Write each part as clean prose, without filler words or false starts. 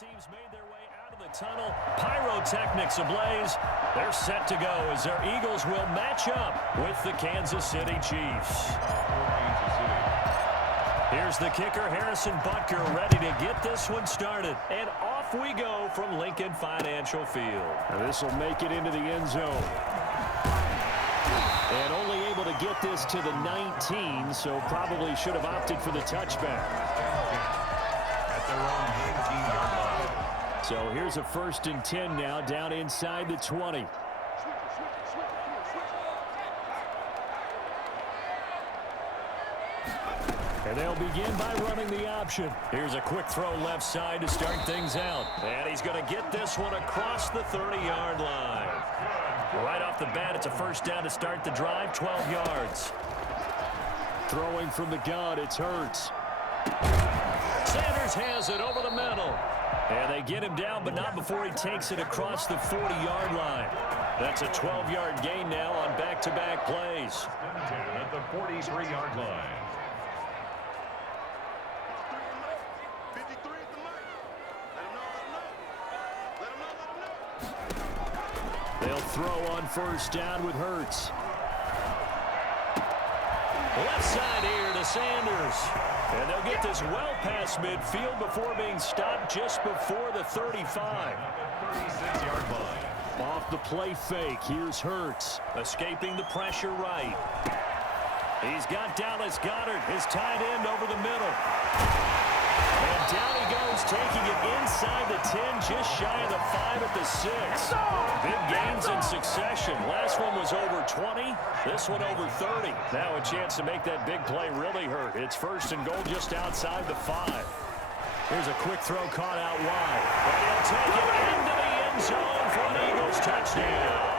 Teams made their way out of the tunnel. Pyrotechnics ablaze. They're set to go as their Eagles will match up with the Kansas City Chiefs. Here's the kicker, Harrison Butker, ready to get this one started. And off we go from Lincoln Financial Field. Now this will make it into the end zone. And only able to get this to the 19, so probably should have opted for the touchback. At their own 19-yard line. So here's a 1st and 10 now, down inside the 20. And they'll begin by running the option. Here's a quick throw left side to start things out. And he's going to get this one across the 30-yard line. Right off the bat, it's a 1st down to start the drive, 12 yards. Throwing from the gun, it's Hurts. Sanders has it over the middle. And they get him down, but not before he takes it across the 40-yard line. That's a 12-yard gain now on back-to-back plays. At the 43-yard line. They'll throw on 1st down with Hurts. Left side here to Sanders. And they'll get this well past midfield before being stopped just before the 35. 36-yard line. Off the play fake, here's Hurts. Escaping the pressure right. He's got Dallas Goedert, his tight end, over the middle. And down he goes, taking it inside the 10, just shy of the 5 at the 6. Big gains in succession. Last one was over 20. This one over 30. Now a chance to make that big play really hurt. It's 1st and goal just outside the 5. Here's a quick throw caught out wide. And he'll take it into the end zone for an Eagles touchdown.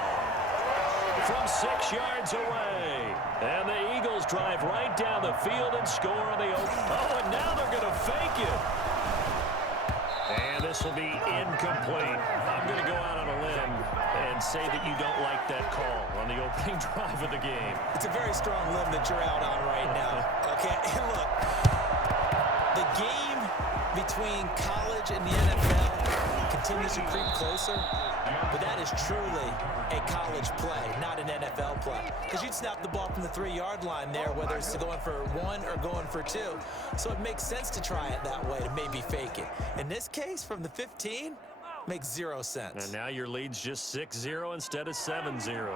From 6 yards away. And the Eagles drive right down the field and score on the open. Oh, and now they're going to fake it. And this will be incomplete. I'm going to go out on a limb and say that you don't like that call on the opening drive of the game. It's a very strong limb that you're out on right now. Okay, and look, the game between college and the NFL continues to creep closer, but that is truly a college play, not an NFL play. Because you'd snap the ball from the 3-yard line there, whether it's going for 1 or going for 2. So it makes sense to try it that way to maybe fake it. In this case, from the 15, makes 0 sense. And now your lead's just 6-0 instead of 7-0.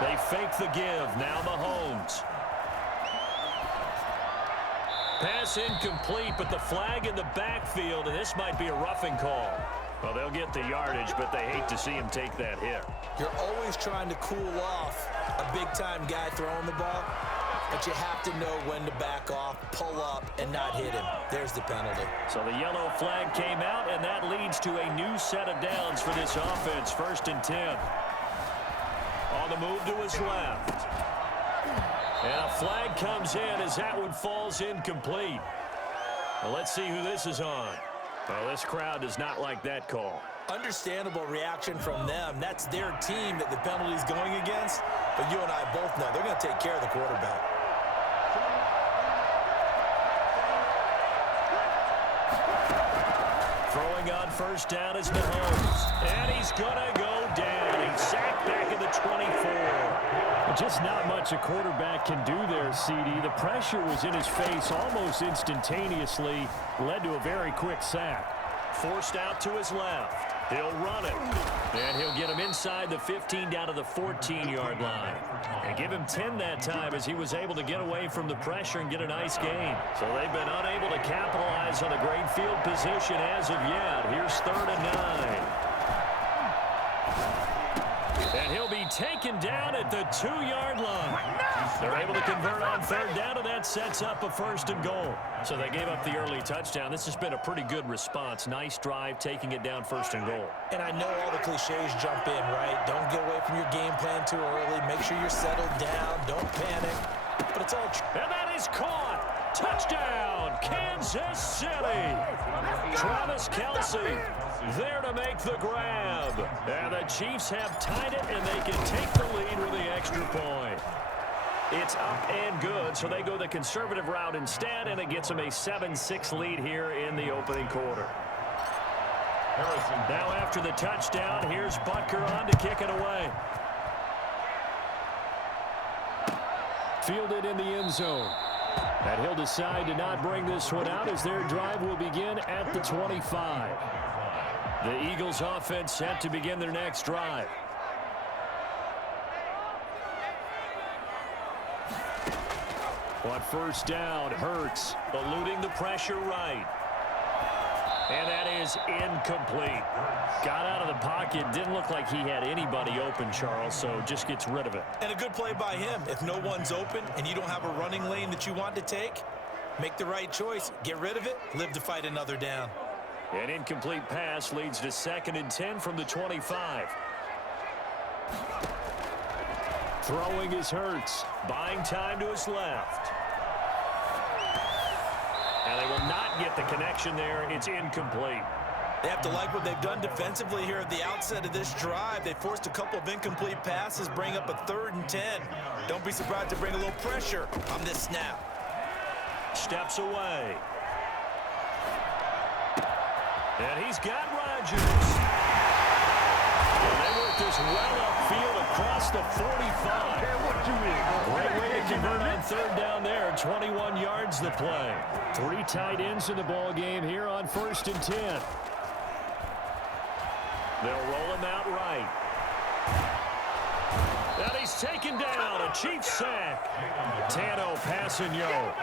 They fake the give. Now Mahomes. Pass incomplete, but the flag in the backfield, and this might be a roughing call. Well, they'll get the yardage, but they hate to see him take that hit. You're always trying to cool off a big-time guy throwing the ball, but you have to know when to back off, pull up, and not hit him. There's the penalty. So the yellow flag came out, and that leads to a new set of downs for this offense. 1st and 10. On the move to his left. And a flag comes in as that one falls incomplete. Well, let's see who this is on. Well, this crowd does not like that call. Understandable reaction from them. That's their team that the penalty's going against. But you and I both know they're going to take care of the quarterback. Throwing on 1st down is Mahomes. And he's going to go down. He's sacked back at the 24. Just not much a quarterback can do there, CD. The pressure was in his face almost instantaneously. Led to a very quick sack. Forced out to his left. He'll run it. And he'll get him inside the 15 down to the 14-yard line. And give him 10 that time as he was able to get away from the pressure and get a nice gain. So they've been unable to capitalize on a great field position as of yet. Here's 3rd and 9. And he'll be taken down at the 2-yard line. They're able to convert on 3rd down, and that sets up a 1st and goal. So they gave up the early touchdown. This has been a pretty good response. Nice drive, taking it down 1st and goal. And I know all the cliches jump in, right? Don't get away from your game plan too early. Make sure you're settled down. Don't panic. But it's all true. And that is caught. Touchdown, Kansas City. Travis Kelce there to make the grab. And the Chiefs have tied it, and they can take the lead with the extra point. It's up and good, so they go the conservative route instead, and it gets them a 7-6 lead here in the opening quarter. Now after the touchdown, here's Butker on to kick it away. Fielded in the end zone. And he'll decide to not bring this one out as their drive will begin at the 25. The Eagles offense set to begin their next drive. On first down, Hurts eluding the pressure right. And that is incomplete. Got out of the pocket. Didn't look like he had anybody open, Charles, so just gets rid of it. And a good play by him. If no one's open and you don't have a running lane that you want to take, make the right choice. Get rid of it. Live to fight another down. An incomplete pass leads to 2nd and 10 from the 25. Throwing is Hurts. Buying time to his left. And they will not get the connection there. It's incomplete. They have to like what they've done defensively here at the outset of this drive. They forced a couple of incomplete passes, bring up a 3rd and 10. Don't be surprised to bring a little pressure on this snap. Steps away. And he's got Rodgers. And they work this well upfield across the 45. Great way to convert on 3rd down there. 21 yards the play. 3 tight ends in the ball game here on 1st and 10. They'll roll him out right. And he's taken down. A Chiefs sack. Tano Passanio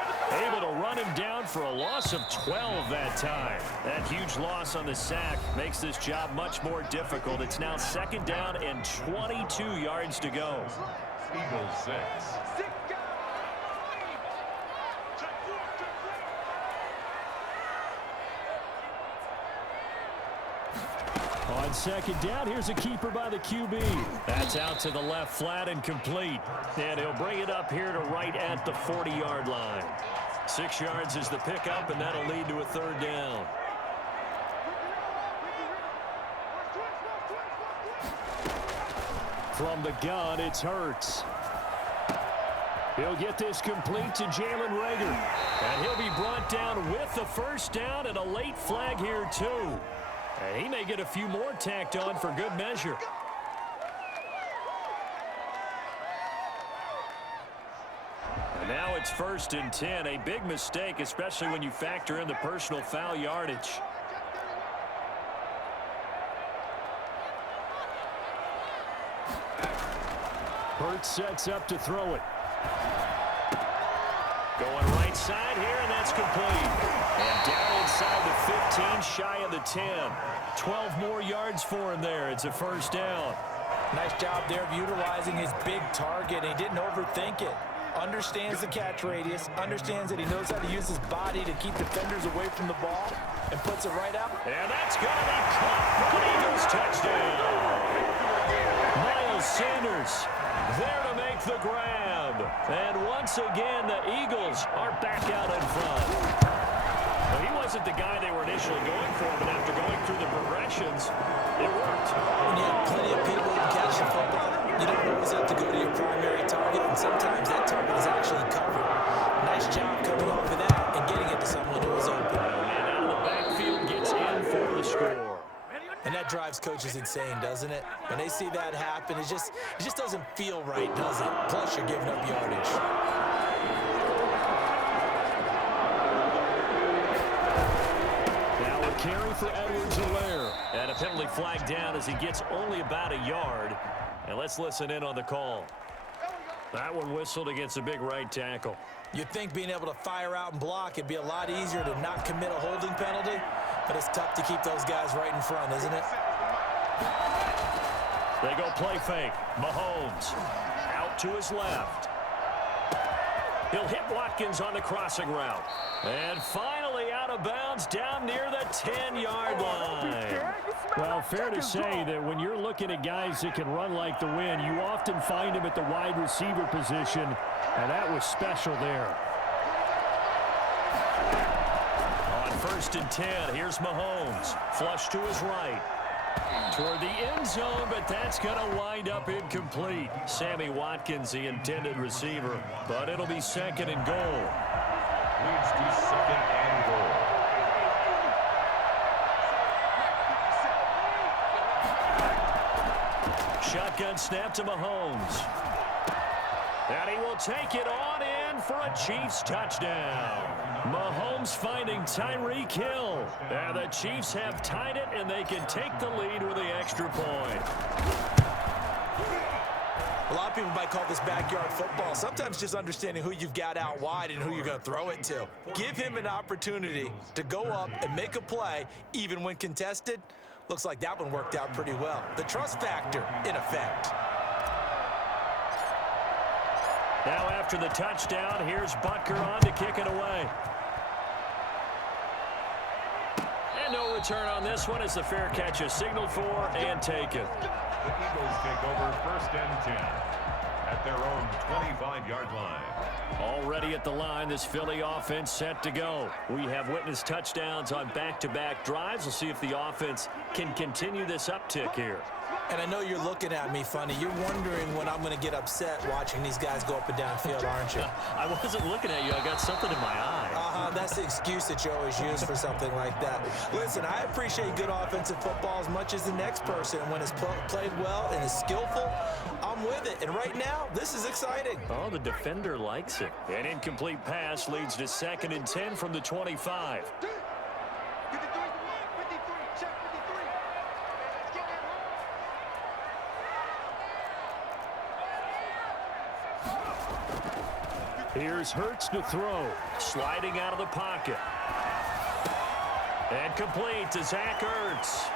able to run him down for a loss of 12 that time. That huge loss on the sack makes this job much more difficult. It's now 2nd down and 22 yards to go. Eagles 6. On 2nd down, here's a keeper by the QB. That's out to the left flat and complete. And he'll bring it up here to right at the 40-yard line. 6 yards is the pickup, and that'll lead to a 3rd down. From the gun, it's Hurts. He'll get this complete to Jalen Reagor. And he'll be brought down with the 1st down and a late flag here, too. And he may get a few more tacked on for good measure. And now it's 1st and 10. A big mistake, especially when you factor in the personal foul yardage. Hurts sets up to throw it. Going right side here, and that's complete. And down inside the 15, shy of the 10. 12 more yards for him there. It's a 1st down. Nice job there of utilizing his big target. He didn't overthink it. Understands the catch radius. Understands that he knows how to use his body to keep defenders away from the ball. And puts it right out. And that's going to be caught for an Eagles touchdown. Miles Sanders there to make the grab. And once again, the Eagles are back out in front. Well, he wasn't the guy they were initially going for, but after going through the progressions, it worked. When you have plenty of people who can catch the football, you don't always have to go to your primary target, and sometimes that target is actually covered. Nice job coming off of that and getting it to someone who was open. And out of the backfield gets in for the score. And that drives coaches insane, doesn't it? When they see that happen, it just doesn't feel right, does it? Plus, you're giving up yardage. Now a carry for Edwards-Helaire. And a penalty flag down as he gets only about a yard. And let's listen in on the call. That one whistled against a big right tackle. You'd think being able to fire out and block it'd be a lot easier to not commit a holding penalty, but it's tough to keep those guys right in front, isn't it? They go play fake. Mahomes out to his left. He'll hit Watkins on the crossing route. And finally out of bounds down near the 10-yard line. Well, fair to say that when you're looking at guys that can run like the wind, you often find them at the wide receiver position, and that was special there. On first and 10. Here's Mahomes. Flush to his right. Toward the end zone, but that's going to wind up incomplete. Sammy Watkins, the intended receiver, but it'll be second and goal. Leads to second and goal. Shotgun snap to Mahomes. And he will take it on in for a Chiefs touchdown. Mahomes finding Tyreek Hill. And the Chiefs have tied it, and they can take the lead with the extra point. A lot of people might call this backyard football. Sometimes just understanding who you've got out wide and who you're going to throw it to. Give him an opportunity to go up and make a play, even when contested. Looks like that one worked out pretty well. The trust factor in effect. Now after the touchdown, here's Butker on to kick it away. And no return on this one as the fair catch is signaled for and taken. The Eagles take over first and 10 at their own 25-yard line. Already at the line, this Philly offense set to go. We have witnessed touchdowns on back-to-back drives. We'll see if the offense can continue this uptick here. And I know you're looking at me funny. You're wondering when I'm going to get upset watching these guys go up and down field, aren't you? I wasn't looking at you. I got something in my eye. That's the excuse that you always use for something like that. Listen, I appreciate good offensive football as much as the next person. When it's played well and is skillful, I'm with it. And right now, this is exciting. Oh, the defender likes it. An incomplete pass leads to second and 10 from the 25. Here's Hurts to throw. Sliding out of the pocket. And complete to Zach Ertz.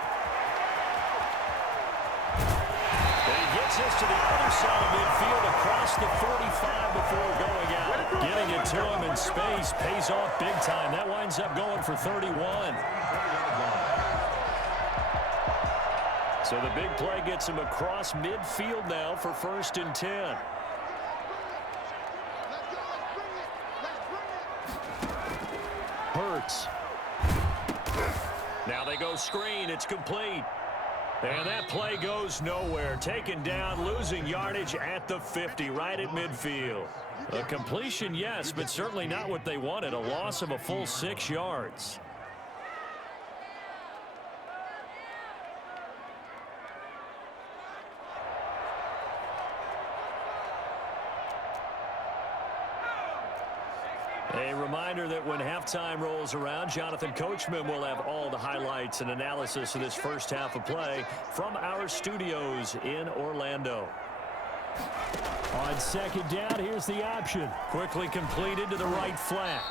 And he gets this to the other side of midfield across the 45 before going out. Getting it to him in space pays off big time. That winds up going for 31. So the big play gets him across midfield now for first and 10. Hurts. Now they go screen. It's complete. And that play goes nowhere. Taken down, losing yardage at the 50, right at midfield. A completion, yes, but certainly not what they wanted. A loss of a full 6 yards. A reminder that when halftime rolls around, Jonathan Coachman will have all the highlights and analysis of this first half of play from our studios in Orlando. On second down, here's the option. Quickly completed to the right flat.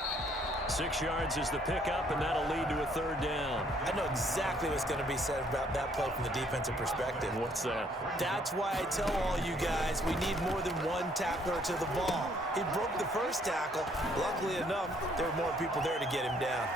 6 yards is the pickup, and that'll lead to a third down. I know exactly what's going to be said about that play from the defensive perspective. What's that? That's why I tell all you guys we need more than one tackler to the ball. He broke the first tackle. Luckily enough, there were more people there to get him down.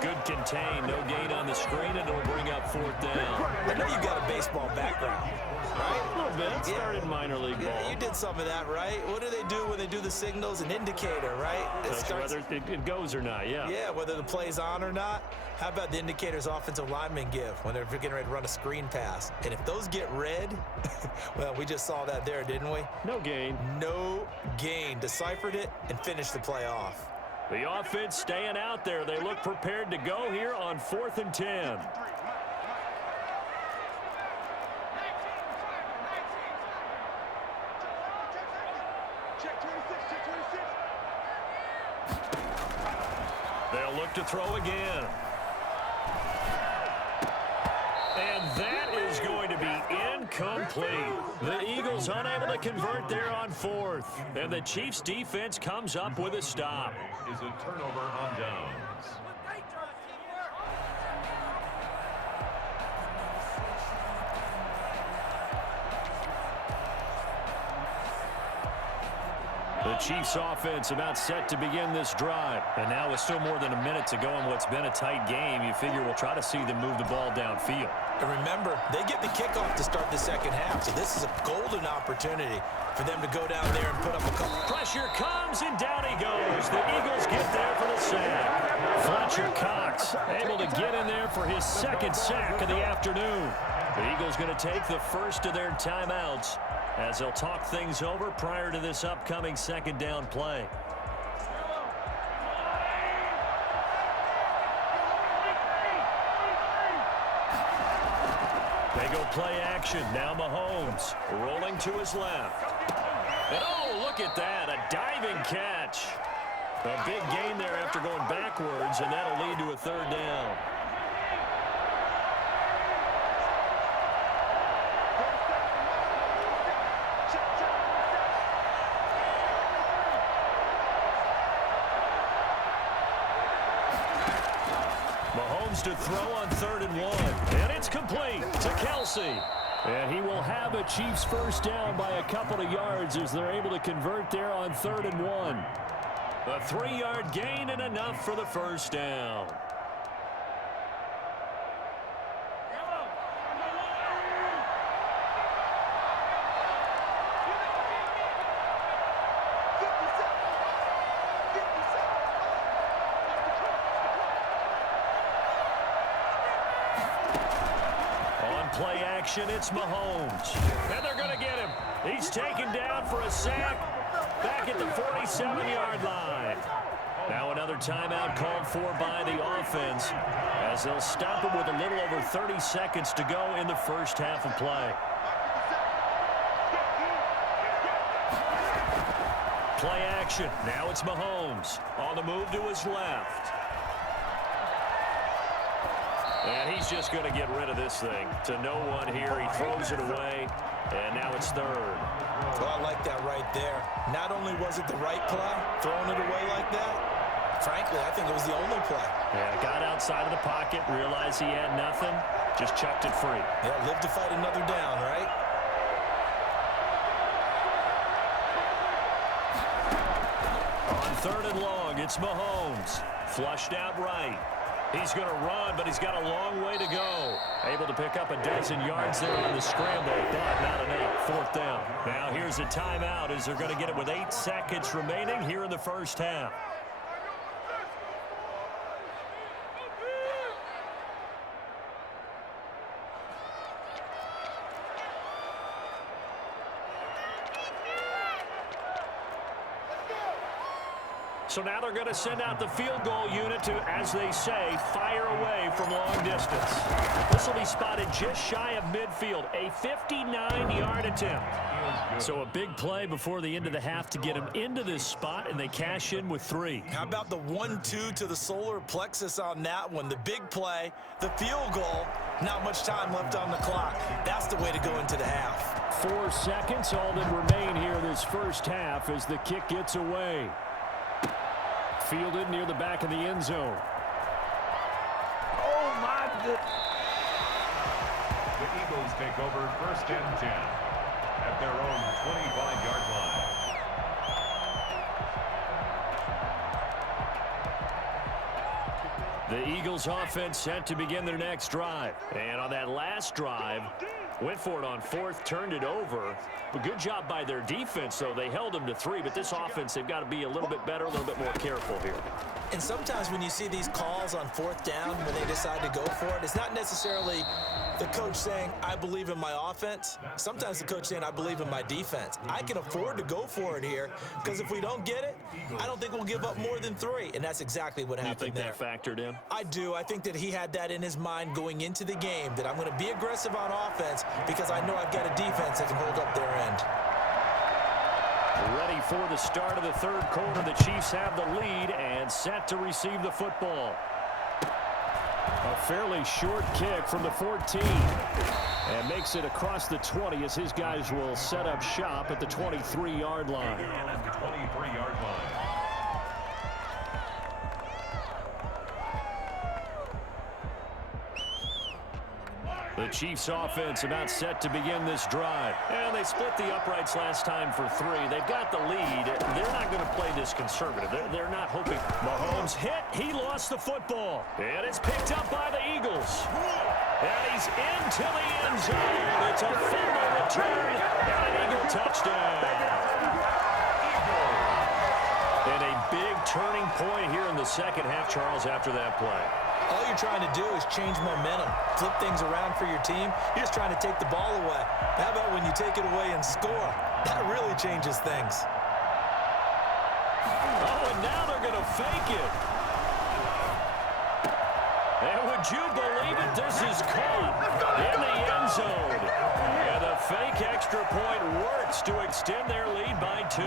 Good contain. No gain on the screen, and it'll bring up fourth down. I know you got a baseball background, right? A little bit. Started minor league ball. Yeah, you did some of that, right? What do they do when they do the signals? An indicator, right? Whether it goes or not, yeah. Yeah, whether the play's on or not. How about the indicators offensive linemen give when they're getting ready to run a screen pass? And if those get red, well, we just saw that there, didn't we? No gain. No gain. Deciphered it and finished the play off. The offense staying out there. They look prepared to go here on 4th and 10. They'll look to throw again. And that is going to be incomplete. The Eagles unable to convert there on 4th. And the Chiefs defense comes up with a stop. Is a turnover on downs. The Chiefs offense about set to begin this drive. And now with still more than a minute to go in what's been a tight game, you figure we'll try to see them move the ball downfield. And remember, they get the kickoff to start the second half, so this is a golden opportunity for them to go down there and put up a couple. Pressure comes, and down he goes. The Eagles get there for the sack. Fletcher Cox able to get in there for his second sack of the afternoon. The Eagles going to take the first of their timeouts as they'll talk things over prior to this upcoming second down play. They go play action. Now Mahomes rolling to his left. And oh, look at that, a diving catch. A big gain there after going backwards, and that'll lead to a third down. Mahomes to throw on 3rd and 1. And it's complete to Kelsey. And he will have a Chiefs first down by a couple of yards as they're able to convert there on 3rd and 1. A 3-yard gain and enough for the first down. Play action, it's Mahomes. And they're going to get him. He's taken down for a sack back at the 47-yard line. Now another timeout called for by the offense as they'll stop him with a little over 30 seconds to go in the first half of play. Play action. Now it's Mahomes on the move to his left. And he's just going to get rid of this thing to no one here. He throws it away, and now it's 3rd. Well, I like that right there. Not only was it the right play, throwing it away like that, frankly, I think it was the only play. Yeah, got outside of the pocket, realized he had nothing, just chucked it free. Yeah, live to fight another down, right? On 3rd and long, it's Mahomes. Flushed out right. He's going to run, but he's got a long way to go. Able to pick up a dozen yards there on the scramble, but not enough. 4th down. Now here's a timeout as they're going to get it with 8 seconds remaining here in the first half. So now they're going to send out the field goal unit to, as they say, fire away from long distance. This will be spotted just shy of midfield, a 59-yard attempt. So a big play before the end of the half to get them into this spot, and they cash in with 3. How about the 1-2 to the solar plexus on that one? The big play, the field goal, not much time left on the clock. That's the way to go into the half. 4 seconds, all that remain here this first half as the kick gets away. Fielded near the back of the end zone. Oh, my goodness. The Eagles take over 1st and 10 at their own 25-yard line. The Eagles offense set to begin their next drive. And on that last drive, went for it on 4th, turned it over. A good job by their defense, though. They held them to 3, but this offense, they've got to be a little bit better, a little bit more careful here. And sometimes when you see these calls on 4th down, when they decide to go for it, it's not necessarily the coach saying, I believe in my offense. Sometimes the coach saying, I believe in my defense. I can afford to go for it here because if we don't get it, I don't think we'll give up more than 3. And that's exactly what happened there. You think that factored in? I do. I think that he had that in his mind going into the game, that I'm going to be aggressive on offense because I know I've got a defense that can hold up their end. Ready for the start of the 3rd quarter. The Chiefs have the lead and set to receive the football. A fairly short kick from the 14. And makes it across the 20 as his guys will set up shop at the 23-yard line. At the 23-yard line. The Chiefs offense about set to begin this drive. And they split the uprights last time for 3. They've got the lead. They're not going to play this conservative. They're not hoping. Mahomes hit. He lost the football. And it's picked up by the Eagles. And he's into the end zone. It's a fumble return and an Eagle touchdown. And a big turning point here in the second half, Charles, after that play. All you're trying to do is change momentum, flip things around for your team. You're just trying to take the ball away. How about when you take it away and score? That really changes things. Oh, and now they're going to fake it. And would you believe it? This is caught in the end zone. And the fake extra point works to extend their lead by 2.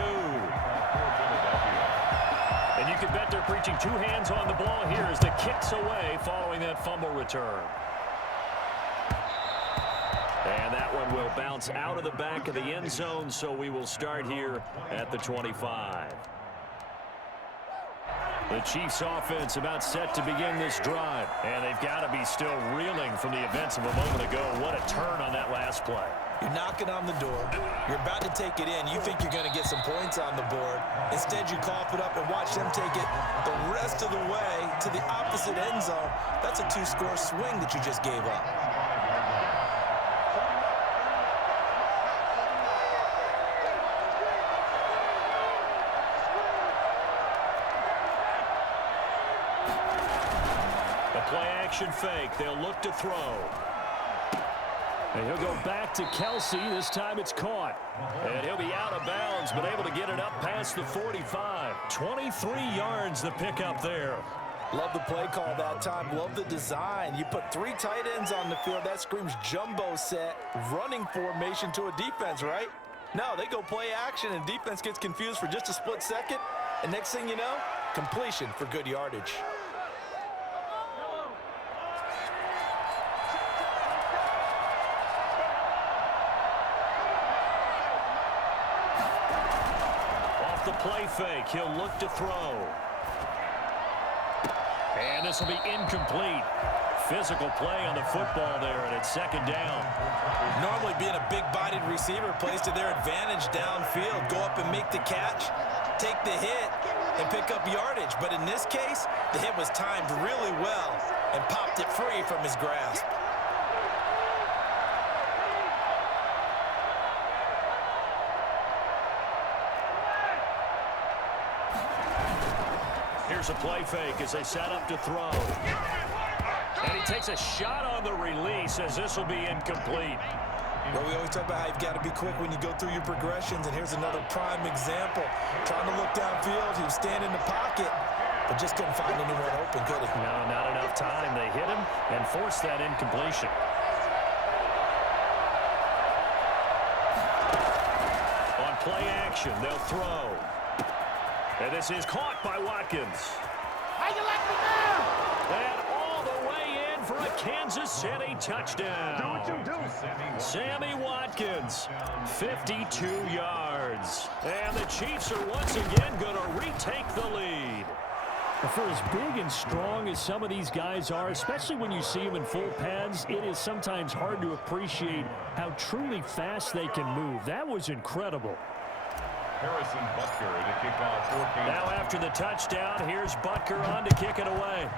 And you can bet they're preaching 2 hands on the ball here as the kick's away following that fumble return. And that one will bounce out of the back of the end zone, so we will start here at the 25. The Chiefs offense about set to begin this drive. And they've got to be still reeling from the events of a moment ago. What a turn on that last play. You're knocking on the door. You're about to take it in. You think you're going to get some points on the board. Instead, you cough it up and watch them take it the rest of the way to the opposite end zone. That's a 2-score swing that you just gave up. The play-action fake. They'll look to throw. And he'll go back to Kelsey. This time it's caught. And he'll be out of bounds, but able to get it up past the 45. 23 yards the pickup there. Love the play call that time. Love the design. You put 3 tight ends on the field. That screams jumbo set, running formation to a defense, right? No, they go play action, and defense gets confused for just a split second. And next thing you know, completion for good yardage. The play fake. He'll look to throw. And this will be incomplete. Physical play on the football there, and it's second down. Normally being a big-bodied receiver plays to their advantage downfield. Go up and make the catch, take the hit, and pick up yardage. But in this case, the hit was timed really well and popped it free from his grasp. Here's a play fake as they set up to throw. And he takes a shot on the release as this will be incomplete. Well, we always talk about how you've got to be quick when you go through your progressions, and here's another prime example. Trying to look downfield, he was standing in the pocket, but just couldn't find anyone open, could he? No, not enough time. They hit him and forced that incompletion. On play action, they'll throw. And this is caught by Watkins. How you like me now? And all the way in for a Kansas City touchdown. Do what you do. Sammy Watkins, 52 yards. And the Chiefs are once again going to retake the lead. For as big and strong as some of these guys are, especially when you see them in full pads, it is sometimes hard to appreciate how truly fast they can move. That was incredible. Harrison Butker to kick off 14. Now after the touchdown, here's Butker on to kick it away.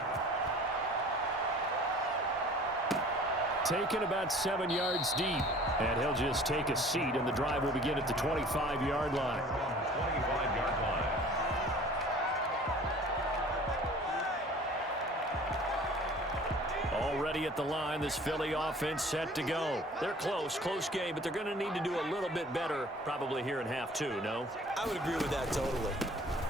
Taken about 7 yards deep. And he'll just take a seat, and the drive will begin at the 25-yard line. 25-yard line. Already at the line, this Philly offense set to go. They're close game, but they're going to need to do a little bit better probably here in half 2, no? I would agree with that totally.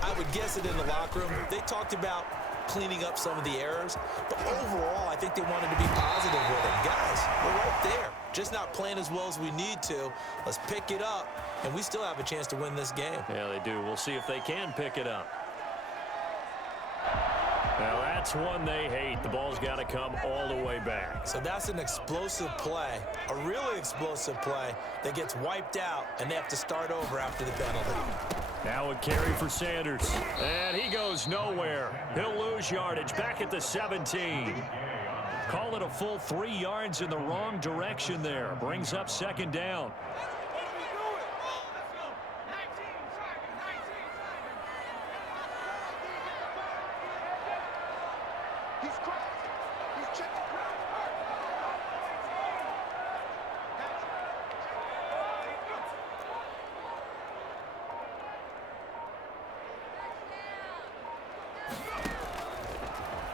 I would guess it in the locker room. They talked about cleaning up some of the errors, but overall, I think they wanted to be positive with it. Guys, we're right there. Just not playing as well as we need to. Let's pick it up, and we still have a chance to win this game. Yeah, they do. We'll see if they can pick it up. Now, that's one they hate. The ball's got to come all the way back. So that's an explosive play, a really explosive play that gets wiped out, and they have to start over after the penalty. Now a carry for Sanders. And he goes nowhere. He'll lose yardage back at the 17. Call it a full 3 yards in the wrong direction there. Brings up second down.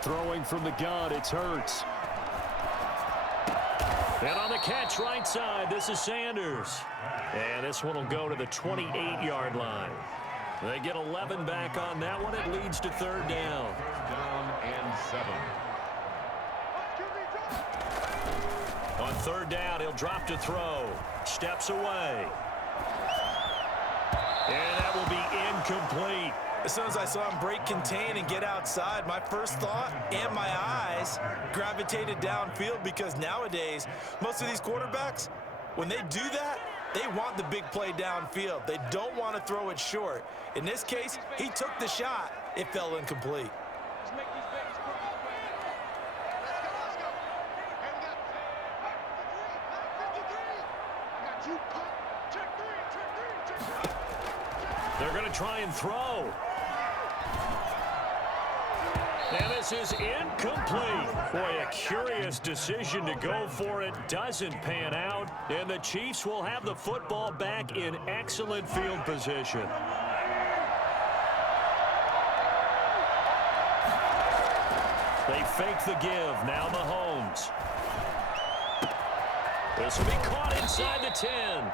Throwing from the gun, it's Hurts. And on the catch right side, this is Sanders. And this one will go to the 28-yard line. They get 11 back on that one. It leads to third down. Down and 7. On third down, he'll drop to throw. Steps away. And that will be incomplete. As soon as I saw him break contain and get outside, my first thought and my eyes gravitated downfield, because nowadays, most of these quarterbacks, when they do that, they want the big play downfield. They don't want to throw it short. In this case, he took the shot. It fell incomplete. They're going to try and throw. And this is incomplete. Boy, a curious decision to go for it. Doesn't pan out. And the Chiefs will have the football back in excellent field position. They fake the give. Now Mahomes. This will be caught inside the 10.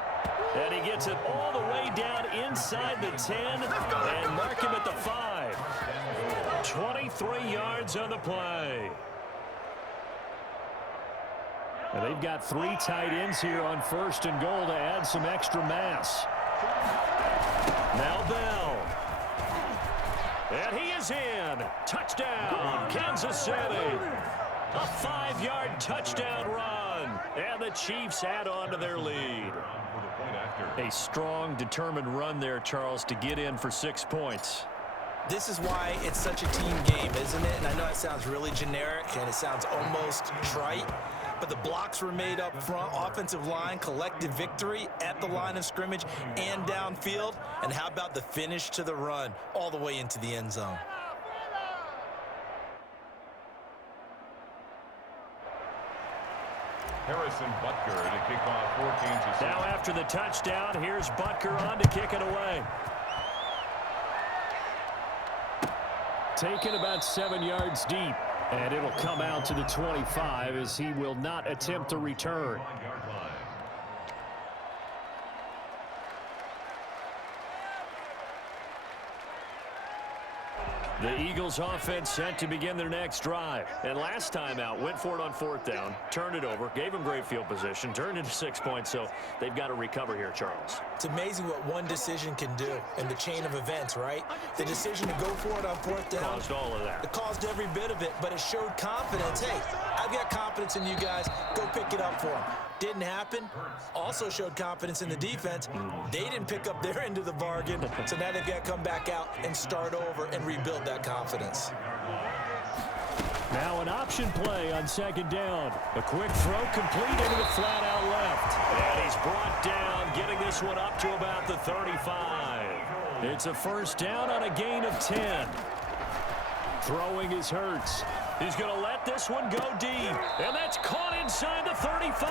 And he gets it all the way down inside the 10 and mark him at the 5. 23 yards on the play. And they've got 3 tight ends here on first and goal to add some extra mass. Now Bell. And he is in. Touchdown, Kansas City. A 5-yard touchdown run. And the Chiefs add on to their lead. A strong, determined run there, Charles, to get in for 6 points. This is why it's such a team game, isn't it? And I know it sounds really generic and it sounds almost trite, but the blocks were made up front, offensive line, collective victory at the line of scrimmage and downfield. And how about the finish to the run all the way into the end zone? Harrison Butker to kick off for Kansas City. Now after the touchdown, here's Butker on to kick it away. Taken about 7 yards deep, and it'll come out to the 25 as he will not attempt to return. The Eagles offense set to begin their next drive. And last time out, went for it on 4th down, turned it over, gave them great field position, turned into 6 points, so they've got to recover here, Charles. It's amazing what one decision can do in the chain of events, right? The decision to go for it on 4th down. Caused all of that. It caused every bit of it, but it showed confidence. Hey, I've got confidence in you guys. Go pick it up for them. Didn't happen. Also showed confidence in the defense. They didn't pick up their end of the bargain, so now they've got to come back out and start over and rebuild that confidence. Now an option play on 2nd down. A quick throw complete into the flat out left. And he's brought down, getting this one up to about the 35. It's a 1st down on a gain of 10. Throwing is Hurts. He's going to let this one go deep. And that's caught inside the 35.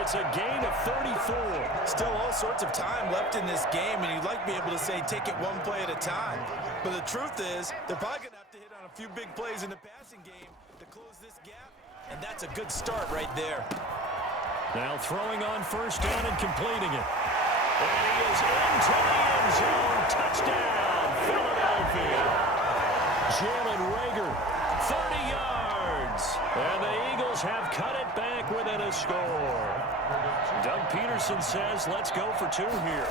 It's a gain of 34. Still all sorts of time left in this game, and you'd like to be able to say take it one play at a time. But the truth is, they're probably going to have to hit on a few big plays in the passing game to close this gap. And that's a good start right there. Now throwing on 1st down and completing it. And he is into the end zone. Touchdown, Philadelphia. Jalen Reagor, 30 yards. And the Eagles have cut it back within a score. Doug Peterson says, let's go for 2 here.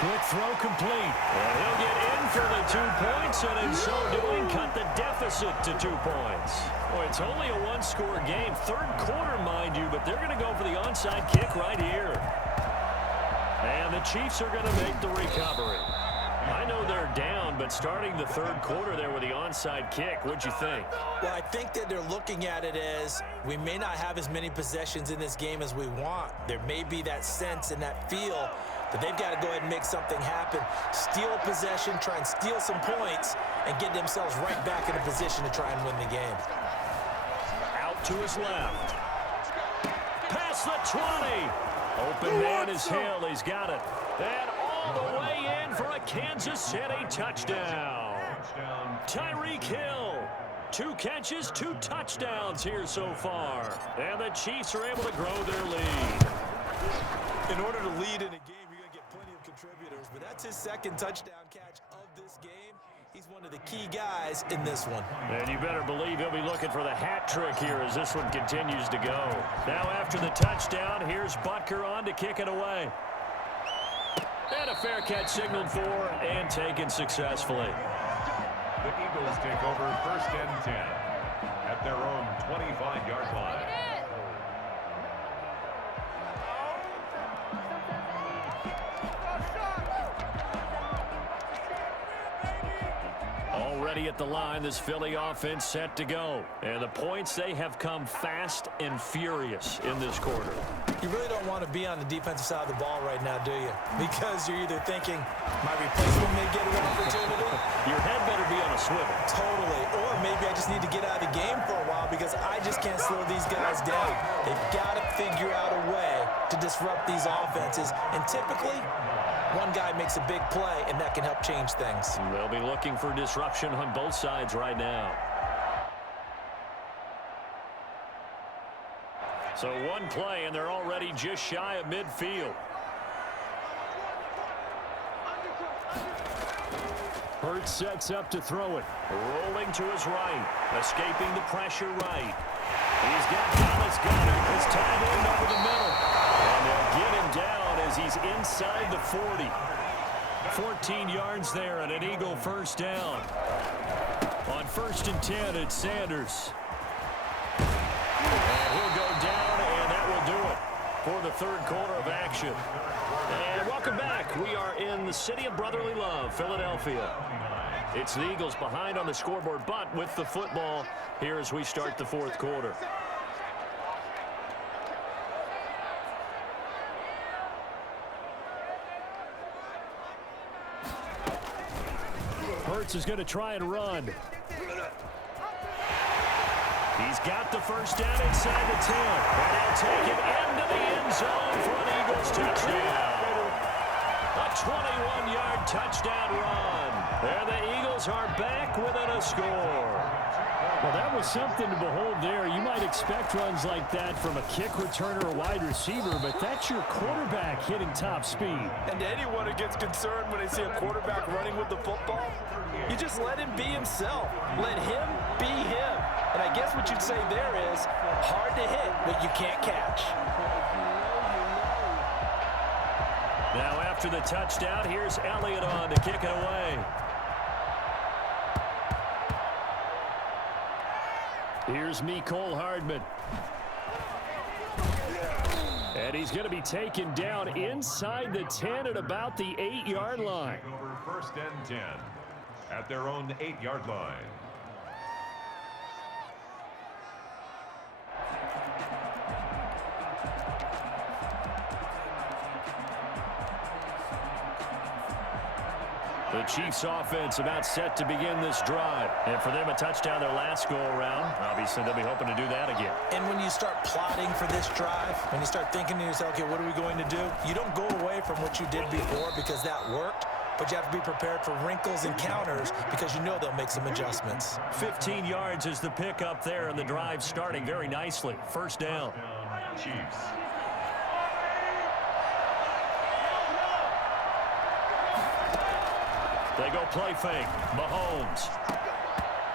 Quick throw complete. And he'll get in for the 2 points, and in so doing, cut the deficit to 2 points. Boy, it's only a 1-score game. 3rd quarter, mind you, but they're going to go for the onside kick right here. And the Chiefs are going to make the recovery. I know they're down, but starting the third quarter there with the onside kick, what'd you think? Well, I think that they're looking at it as we may not have as many possessions in this game as we want. There may be that sense and that feel that they've got to go ahead and make something happen, steal a possession, try and steal some points, and get themselves right back in a position to try and win the game. Out to his left. Past the 20. Open man is Hill. He's got it. And all the way in for a Kansas City touchdown. Tyreek Hill. 2 catches, 2 touchdowns here so far. And the Chiefs are able to grow their lead. In order to lead in a game, you're going to get plenty of contributors, but that's his second touchdown catch of this game. He's one of the key guys in this one. And you better believe he'll be looking for the hat trick here as this one continues to go. Now after the touchdown, here's Butker on to kick it away. And a fair catch signaled for and taken successfully. The Eagles take over first and 10 at their own 25-yard line. Already at the line, this Philly offense set to go. And the points, they have come fast and furious in this quarter. You really don't want to be on the defensive side of the ball right now, do you? Because you're either thinking, my replacement may get an opportunity. Your head better be on a swivel. Totally. Or maybe I just need to get out of the game for a while because I just can't slow these guys down. They've got to figure out a way to disrupt these offenses. And typically, one guy makes a big play, and that can help change things. They'll be looking for disruption on both sides right now. So one play, and they're already just shy of midfield. Hurts sets up to throw it. Rolling to his right. Escaping the pressure right. He's got Dallas Goedert. His tight end over the middle. And they'll get him down as he's inside the 40. 14 yards there and an Eagle first down. On 1st and 10, it's Sanders. And he'll go down, and that will do it for the third quarter of action. And welcome back. We are in the city of brotherly love, Philadelphia. It's the Eagles behind on the scoreboard, but with the football here as we start the fourth quarter. Hurts is going to try and run. He's got the first down inside the 10. And he'll take it into the end zone for an Eagles touchdown. A 21-yard touchdown run. And the Eagles are back within a score. Well, that was something to behold there. You might expect runs like that from a kick returner or wide receiver, but that's your quarterback hitting top speed. And anyone who gets concerned when they see a quarterback running with the football, you just let him be himself. Let him be him. And I guess what you'd say there is hard to hit what you can't catch. Now after the touchdown, here's Elliott on to kick it away. Here's Mecole Hardman. And he's going to be taken down inside the 10 at about the 8-yard line. Over first and 10 at their own 8-yard line. The Chiefs offense about set to begin this drive. And for them, a touchdown their last go-around. Obviously, they'll be hoping to do that again. And when you start plotting for this drive, when you start thinking to yourself, okay, what are we going to do? You don't go away from what you did before because that worked, but you have to be prepared for wrinkles and counters because you know they'll make some adjustments. 15 yards is the pickup there, and the drive starting very nicely. First down. Chiefs. They go play fake. Mahomes.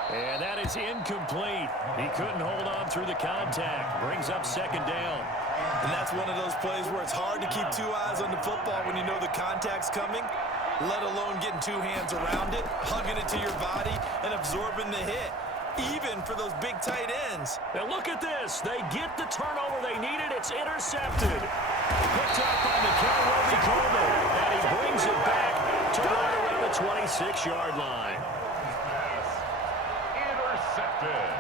And that is incomplete. He couldn't hold on through the contact. Brings up second down. And that's one of those plays where it's hard to keep 2 eyes on the football when you know the contact's coming, let alone getting 2 hands around it, hugging it to your body, and absorbing the hit, even for those big tight ends. Now look at this. They get the turnover they needed. It's intercepted. Picked up on the Calvary Coleman. And he brings it back to right around the 26-yard line. Pass intercepted.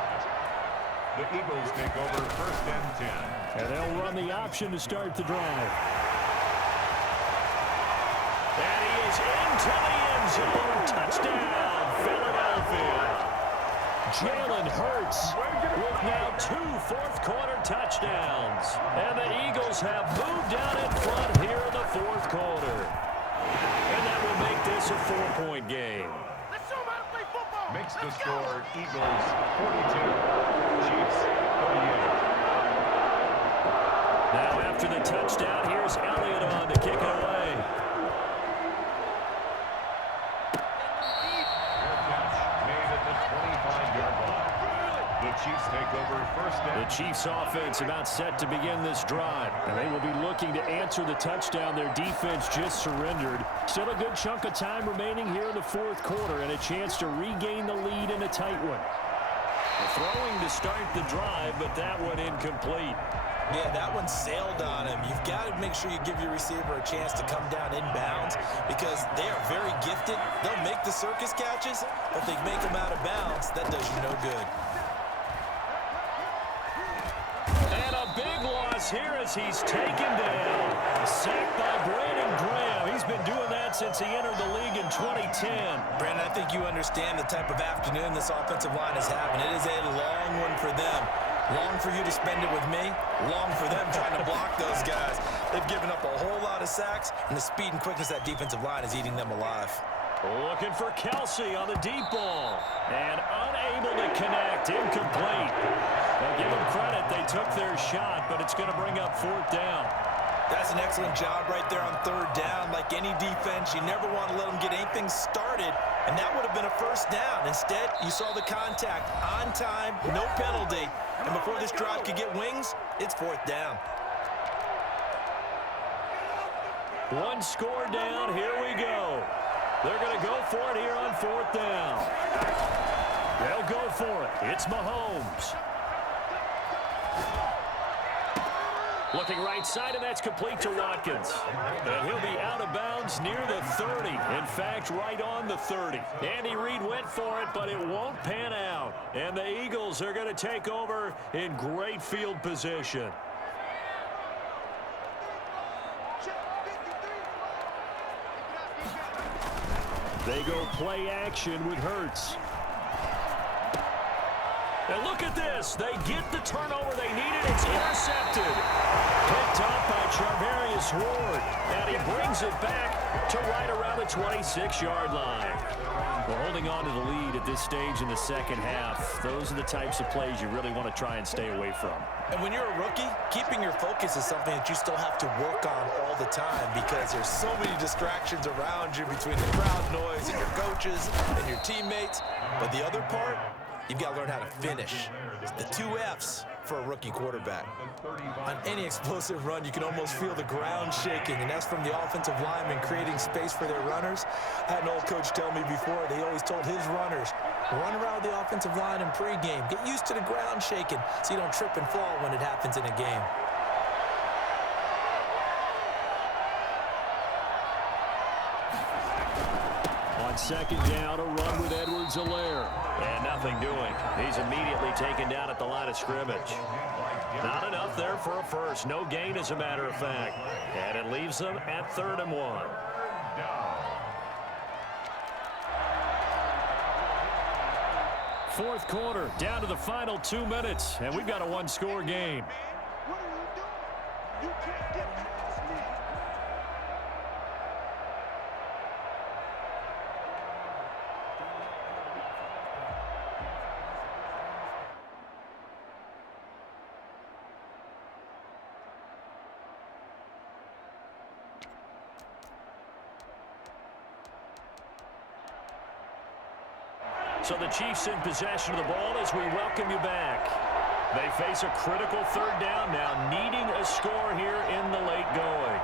The Eagles take over first and 10. And they'll run the option to start the drive. And he is into the end zone. Touchdown, Philadelphia. Jalen Hurts with now 2 fourth-quarter touchdowns. And the Eagles have moved down in front here in the fourth quarter. And that will make this a 4-point game. Let's show them how to play football. Makes the Let's score go. Eagles 42, Chiefs 38. Now after the touchdown, here's Elliott on to kick it away. Fair catch made at the 25-yard line. The Chiefs take over first The and Chiefs offense about set to begin this drive. And they will be looking to answer the touchdown their defense just surrendered. Still a good chunk of time remaining here in the fourth quarter and a chance to regain the lead in a tight one. Throwing to start the drive, but that one incomplete. Yeah, that one sailed on him. You've got to make sure you give your receiver a chance to come down inbounds because they are very gifted. They'll make the circus catches, but if they make them out of bounds, that does you no good. And a big loss here as he's taken down. Sacked by Brandon Graham. He's been doing that since he entered the league in 2010. Brandon, I think you understand the type of afternoon this offensive line is having. It is a long one for them. Long for you to spend it with me. Long for them trying to block those guys. They've given up a whole lot of sacks, and the speed and quickness of that defensive line is eating them alive. Looking for Kelsey on the deep ball. And unable to connect. Incomplete. Well, give them credit. They took their shot, but it's going to bring up fourth down. That's an excellent job right there on third down. Like any defense, you never want to let them get anything started, and that would have been a first down. Instead, you saw the contact on time, no penalty, and before this drive could get wings, it's fourth down. One score down. Here we go. They're going to go for it here on fourth down. They'll go for it. It's Mahomes. Looking right side, and that's complete to Watkins. And he'll be out of bounds near the 30. In fact, right on the 30. Andy Reid went for it, but it won't pan out. And the Eagles are going to take over in great field position. They go play action with Hurts. And look at this. They get the turnover they needed. It's intercepted. Picked up by Charvarius Ward. And he brings it back to right around the 26-yard line. Well, holding on to the lead at this stage in the second half, those are the types of plays you really want to try and stay away from. And when you're a rookie, keeping your focus is something that you still have to work on all the time because there's so many distractions around you between the crowd noise and your coaches and your teammates. But the other part, you've got to learn how to finish. The 2 F's for a rookie quarterback. On any explosive run, you can almost feel the ground shaking, and that's from the offensive linemen creating space for their runners. I had an old coach tell me before, they always told his runners, run around the offensive line in pregame. Get used to the ground shaking so you don't trip and fall when it happens in a game. On second down, a run with Edwards-Helaire. And nothing doing. He's immediately taken down at the line of scrimmage. Not enough there for a first. No gain, as a matter of fact. And it leaves them at 3rd and 1. Fourth quarter, down to the final 2 minutes, and we've got a one-score game. What are you doing? You can't get past me. So the Chiefs in possession of the ball as we welcome you back. They face a critical 3rd down now, needing a score here in the late going.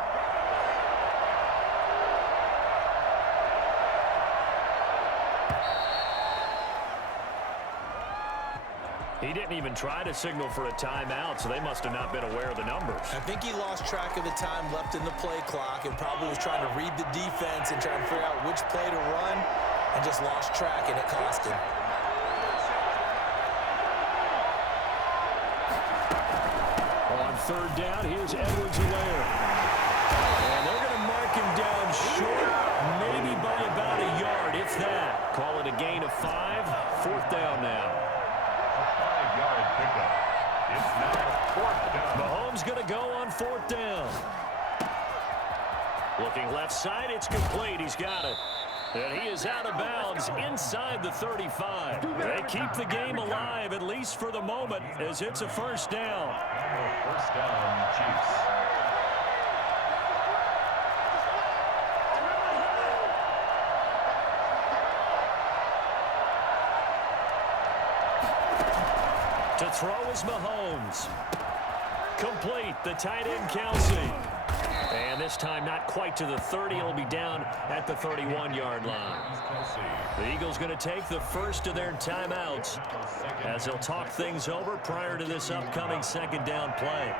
He didn't even try to signal for a timeout, so they must have not been aware of the numbers. I think he lost track of the time left in the play clock and probably was trying to read the defense and trying to figure out which play to run and just lost track, and it cost him. On third down, here's Edwards-Helaire. And they're going to mark him down short, maybe by about a yard, if that. Call it a gain of 5. Fourth down now. A 5-yard pickup. It's now fourth down. Mahomes going to go on fourth down. Looking left side, it's complete. He's got it. And he is out of bounds inside the 35. They keep the game alive, at least for the moment, as it's a first down. First down, Chiefs. To throw is Mahomes. Complete, the tight end Kelsey. And this time not quite to the 30. It'll be down at the 31-yard line. The Eagles going to take the first of their timeouts as they'll talk things over prior to this upcoming second down play.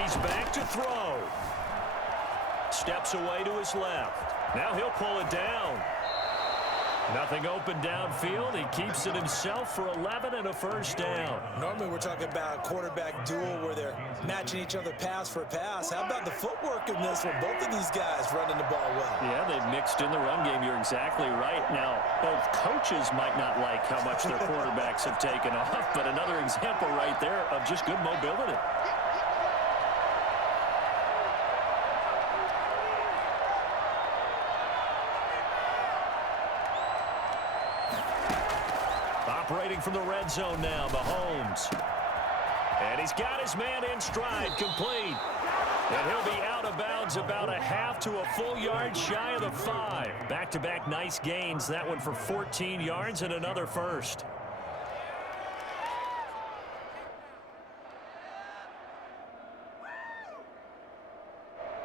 He's back to throw. Steps away to his left. Now he'll pull it down. Nothing open downfield. He keeps it himself for 11 and a first down. Normally we're talking about a quarterback duel where they're matching each other pass for pass. How about the footwork in this one? Both of these guys running the ball well. Yeah, they've mixed in the run game. You're exactly right. Now, both coaches might not like how much their quarterbacks have taken off, but another example right there of just good mobility. Operating from the red zone now, Mahomes. And he's got his man in stride, complete. And he'll be out of bounds about a half to a full yard shy of the 5. Back-to-back nice gains. That one for 14 yards and another first.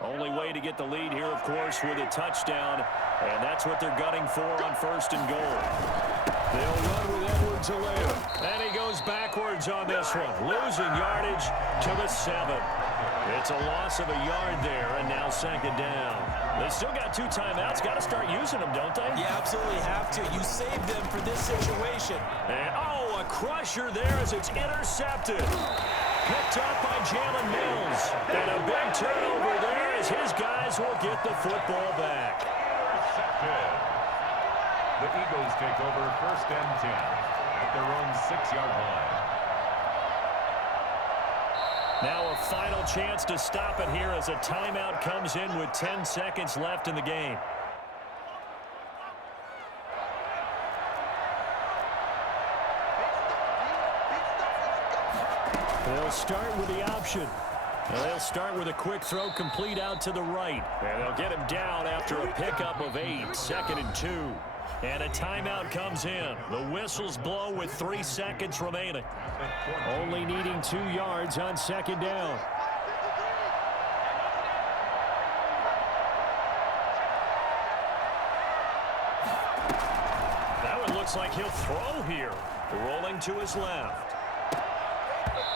Only way to get the lead here, of course, with a touchdown. And that's what they're gunning for on first and goal. They'll run with Edwards-Helaire. And he goes backwards on this one. Losing yardage to the 7. It's a loss of a yard there, and now second down. They still got 2 timeouts. Got to start using them, don't they? You absolutely have to. You save them for this situation. And, oh, a crusher there as it's intercepted. Picked up by Jalen Mills. And a big turnover there as his guys will get the football back. The Eagles take over first and 10 at their own 6-yard line. Now a final chance to stop it here as a timeout comes in with 10 seconds left in the game. They'll start with the option. They'll start with a quick throw complete out to the right. And they'll get him down after a pickup of 8. Second and 2. And a timeout comes in. The whistles blow with 3 seconds remaining. Only needing 2 yards on second down. That one looks like he'll throw here. Rolling to his left.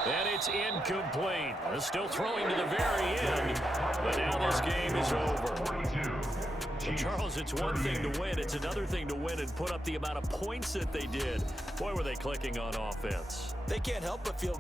And it's incomplete. They're still throwing to the very end. But now this game is over. Well, Charles, it's one thing to win. It's another thing to win and put up the amount of points that they did. Boy, were they clicking on offense. They can't help but feel great.